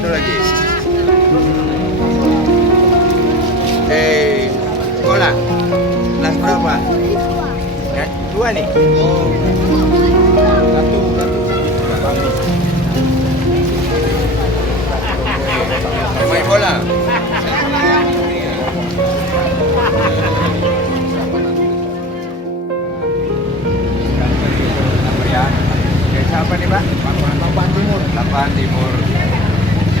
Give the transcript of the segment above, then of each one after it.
satu lagi. Sekolah. Kelas berapa? Ya, 2 nih. Oh. Satu. Main bola. Desa apa nih, Pak? Lampahan Timur. Lampahan Timur.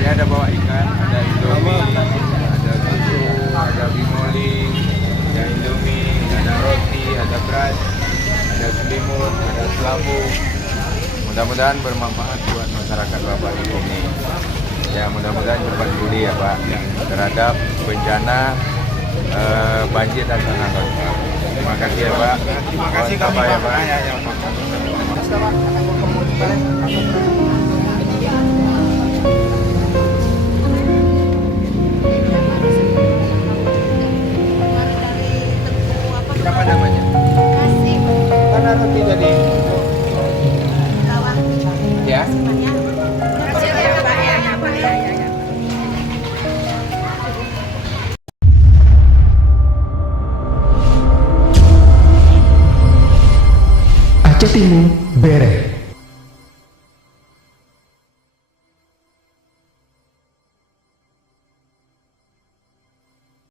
Ini ada bawa ikan, ada indomie, ada susu, ada bimoli, ada indomie, ada roti, ada beras, ada selimut, ada selabu. Mudah-mudahan bermanfaat buat masyarakat Bapak di sini. Ya, mudah-mudahan cepat pulih ya Pak terhadap bencana banjir dan tanah longsor. Terima kasih ya Pak. Terima kasih Pak ya Pak. Siapa namanya? Kasih. Karena roti jadi Bawang. ya. Semuanya